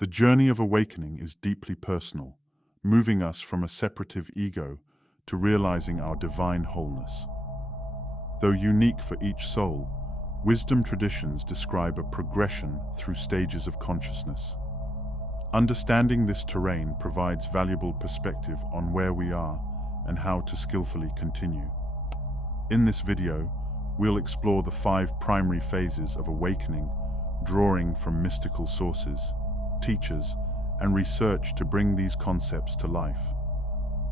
The journey of awakening is deeply personal, moving us from a separative ego to realizing our divine wholeness. Though unique for each soul, wisdom traditions describe a progression through stages of consciousness. Understanding this terrain provides valuable perspective on where we are and how to skillfully continue. In this video, we'll explore the 5 primary phases of awakening, drawing from mystical sources, teachers, and research to bring these concepts to life.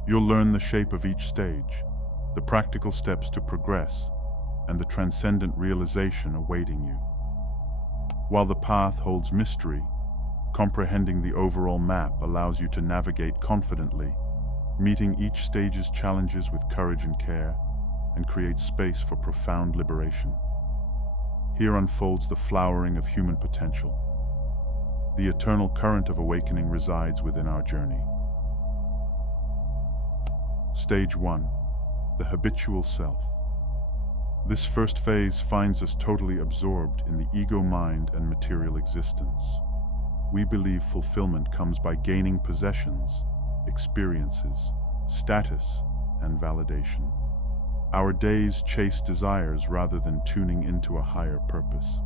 You'll learn the shape of each stage, the practical steps to progress, and the transcendent realization awaiting you. While the path holds mystery, comprehending the overall map allows you to navigate confidently, meeting each stage's challenges with courage and care, and creates space for profound liberation. Here unfolds the flowering of human potential. The eternal current of awakening resides within our journey. Stage 1. The habitual self. This first phase finds us totally absorbed in the ego mind and material existence. We believe fulfillment comes by gaining possessions, experiences, status, and validation. Our days chase desires rather than tuning into a higher purpose.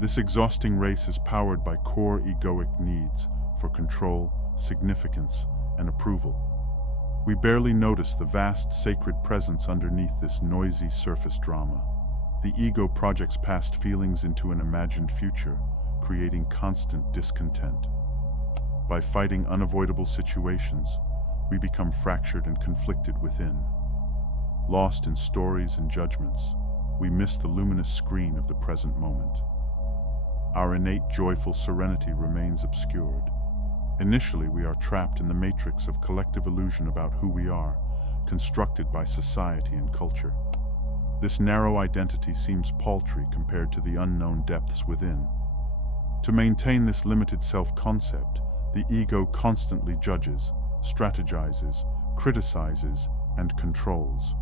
This exhausting race is powered by core egoic needs for control, significance, and approval. We barely notice the vast sacred presence underneath this noisy surface drama. The ego projects past feelings into an imagined future, creating constant discontent. By fighting unavoidable situations, we become fractured and conflicted within. Lost in stories and judgments, we miss the luminous screen of the present moment. Our innate joyful serenity remains obscured. Initially, we are trapped in the matrix of collective illusion about who we are, constructed by society and culture. This narrow identity seems paltry compared to the unknown depths within. To maintain this limited self-concept, the ego constantly judges, strategizes, criticizes, and controls.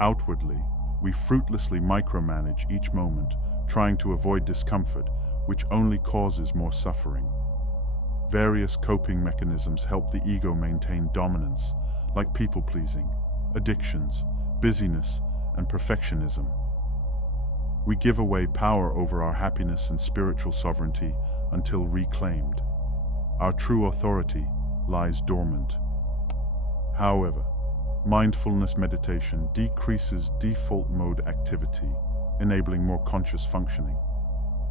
Outwardly, we fruitlessly micromanage each moment, trying to avoid discomfort, which only causes more suffering. Various coping mechanisms help the ego maintain dominance, like people-pleasing, addictions, busyness, and perfectionism. We give away power over our happiness and spiritual sovereignty until reclaimed. Our true authority lies dormant. However, mindfulness meditation decreases default mode activity, enabling more conscious functioning.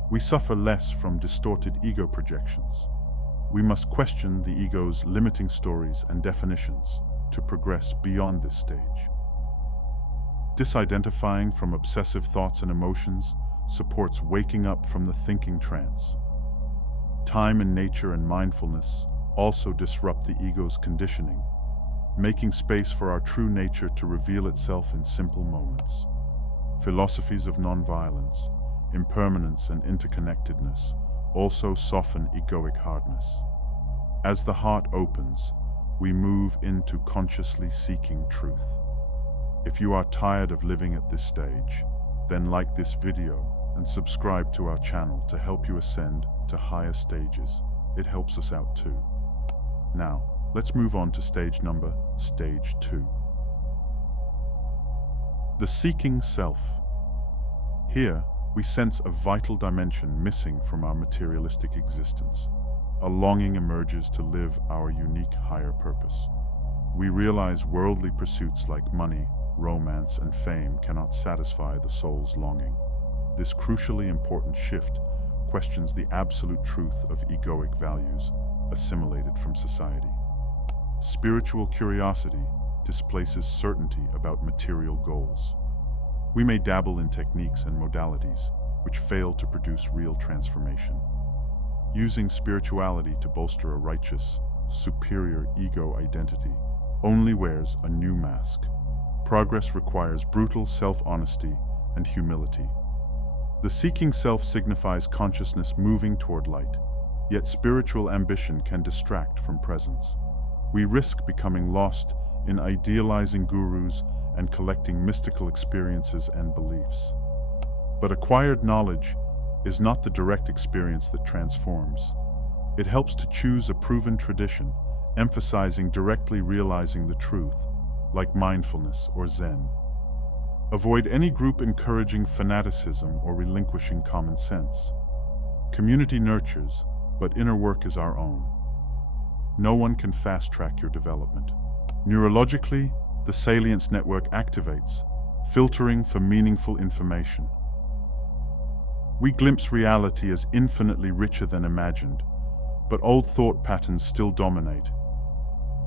We suffer less from distorted ego projections. We must question the ego's limiting stories and definitions to progress beyond this stage. Disidentifying from obsessive thoughts and emotions supports waking up from the thinking trance. Time in nature and mindfulness also disrupt the ego's conditioning, making space for our true nature to reveal itself in simple moments. Philosophies of nonviolence, impermanence, and interconnectedness also soften egoic hardness. As the heart opens, we move into consciously seeking truth. If you are tired of living at this stage, then like this video and subscribe to our channel to help you ascend to higher stages. It helps us out too. Now, let's move on to stage 2. The seeking self. Here, we sense a vital dimension missing from our materialistic existence. A longing emerges to live our unique higher purpose. We realize worldly pursuits like money, romance, and fame cannot satisfy the soul's longing. This crucially important shift questions the absolute truth of egoic values assimilated from society. Spiritual curiosity displaces certainty about material goals. We may dabble in techniques and modalities which fail to produce real transformation. Using spirituality to bolster a righteous, superior ego identity only wears a new mask. Progress requires brutal self-honesty and humility. The seeking self signifies consciousness moving toward light, yet spiritual ambition can distract from presence. We risk becoming lost in idealizing gurus and collecting mystical experiences and beliefs. But acquired knowledge is not the direct experience that transforms. It helps to choose a proven tradition, emphasizing directly realizing the truth, like mindfulness or Zen. Avoid any group encouraging fanaticism or relinquishing common sense. Community nurtures, but inner work is our own. No one can fast-track your development. Neurologically, the salience network activates, filtering for meaningful information. We glimpse reality as infinitely richer than imagined, but old thought patterns still dominate.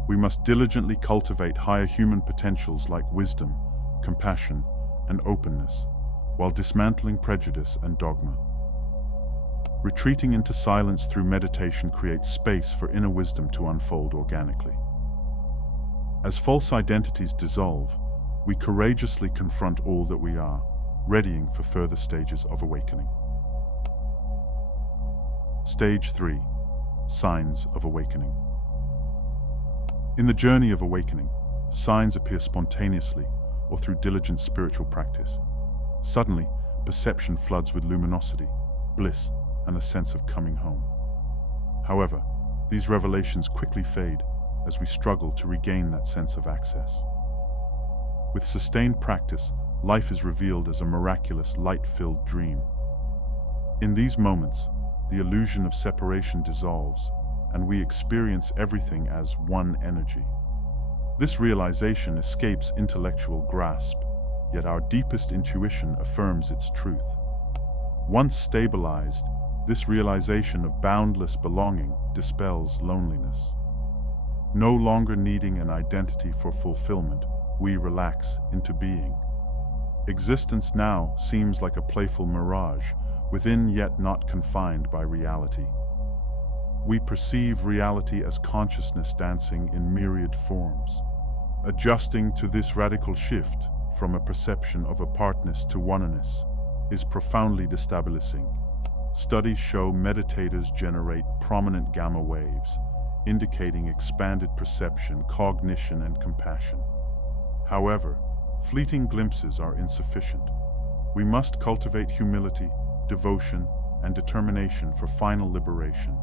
We must diligently cultivate higher human potentials like wisdom, compassion, and openness, while dismantling prejudice and dogma. Retreating into silence through meditation creates space for inner wisdom to unfold organically. As false identities dissolve, we courageously confront all that we are, readying for further stages of awakening. Stage 3. Signs of awakening. In the journey of awakening, signs appear spontaneously or through diligent spiritual practice. Suddenly, perception floods with luminosity, bliss, and a sense of coming home. However, these revelations quickly fade as we struggle to regain that sense of access. With sustained practice, life is revealed as a miraculous, light-filled dream. In these moments, the illusion of separation dissolves, and we experience everything as one energy. This realization escapes intellectual grasp, yet our deepest intuition affirms its truth. Once stabilized, this realization of boundless belonging dispels loneliness. No longer needing an identity for fulfillment, we relax into being. Existence now seems like a playful mirage, within yet not confined by reality. We perceive reality as consciousness dancing in myriad forms. Adjusting to this radical shift from a perception of apartness to oneness is profoundly destabilizing. Studies show meditators generate prominent gamma waves, indicating expanded perception, cognition, and compassion. However, fleeting glimpses are insufficient. We must cultivate humility, devotion, and determination for final liberation.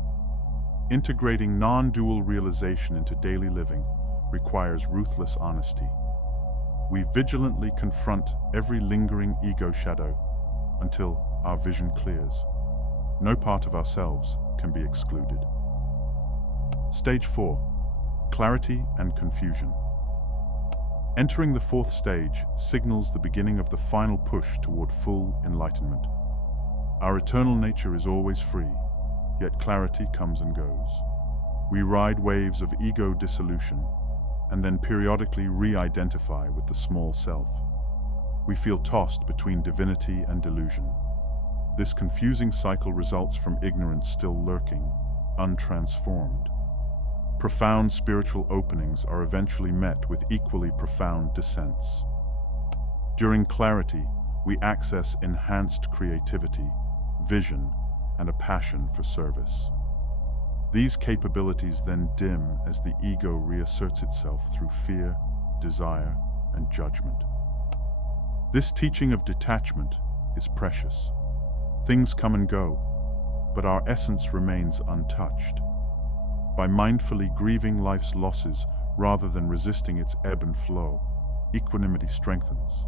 Integrating non-dual realization into daily living requires ruthless honesty. We vigilantly confront every lingering ego shadow until our vision clears. No part of ourselves can be excluded. Stage 4. Clarity and confusion. Entering the fourth stage signals the beginning of the final push toward full enlightenment. Our eternal nature is always free, yet clarity comes and goes. We ride waves of ego dissolution, and then periodically re-identify with the small self. We feel tossed between divinity and delusion. This confusing cycle results from ignorance still lurking, untransformed. Profound spiritual openings are eventually met with equally profound descents. During clarity, we access enhanced creativity, vision, and a passion for service. These capabilities then dim as the ego reasserts itself through fear, desire, and judgment. This teaching of detachment is precious. Things come and go, but our essence remains untouched. By mindfully grieving life's losses rather than resisting its ebb and flow, equanimity strengthens.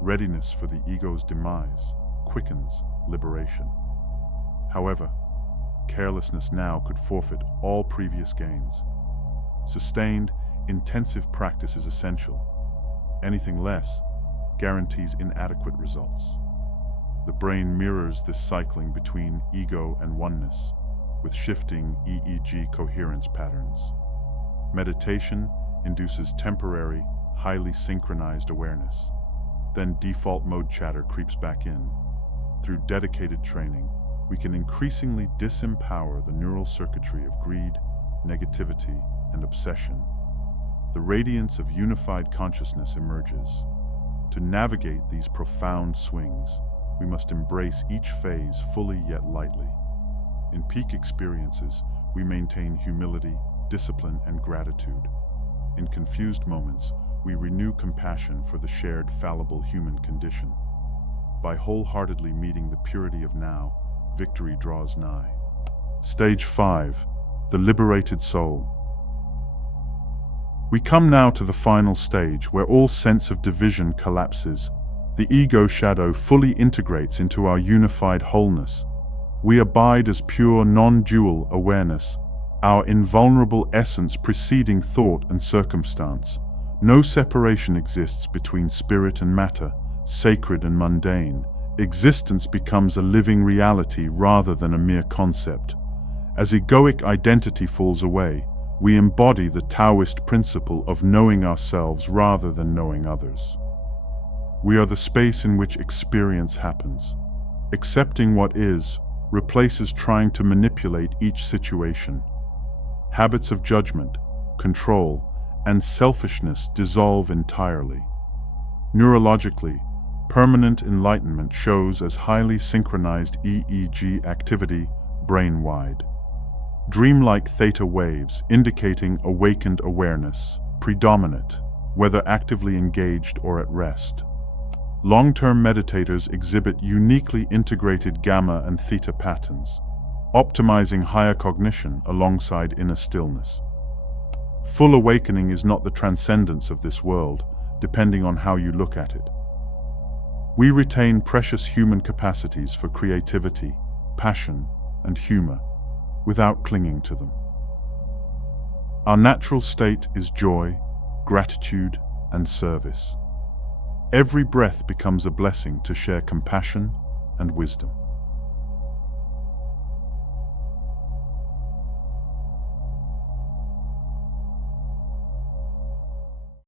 Readiness for the ego's demise quickens liberation. However, carelessness now could forfeit all previous gains. Sustained, intensive practice is essential. Anything less guarantees inadequate results. The brain mirrors this cycling between ego and oneness, with shifting EEG coherence patterns. Meditation induces temporary, highly synchronized awareness. Then default mode chatter creeps back in. Through dedicated training, we can increasingly disempower the neural circuitry of greed, negativity, and obsession. The radiance of unified consciousness emerges. To navigate these profound swings, we must embrace each phase fully yet lightly. In peak experiences, we maintain humility, discipline, and gratitude. In confused moments, we renew compassion for the shared fallible human condition. By wholeheartedly meeting the purity of now, victory draws nigh. Stage 5. The liberated soul. We come now to the final stage where all sense of division collapses. The ego shadow fully integrates into our unified wholeness. We abide as pure non-dual awareness, our invulnerable essence preceding thought and circumstance. No separation exists between spirit and matter, sacred and mundane. Existence becomes a living reality rather than a mere concept. As egoic identity falls away, we embody the Taoist principle of knowing ourselves rather than knowing others. We are the space in which experience happens. Accepting what is replaces trying to manipulate each situation. Habits of judgment, control, and selfishness dissolve entirely. Neurologically, permanent enlightenment shows as highly synchronized EEG activity brain-wide. Dreamlike theta waves indicating awakened awareness predominate, whether actively engaged or at rest. Long-term meditators exhibit uniquely integrated gamma and theta patterns, optimizing higher cognition alongside inner stillness. Full awakening is not the transcendence of this world, depending on how you look at it. We retain precious human capacities for creativity, passion, and humor, without clinging to them. Our natural state is joy, gratitude, and service. Every breath becomes a blessing to share compassion and wisdom.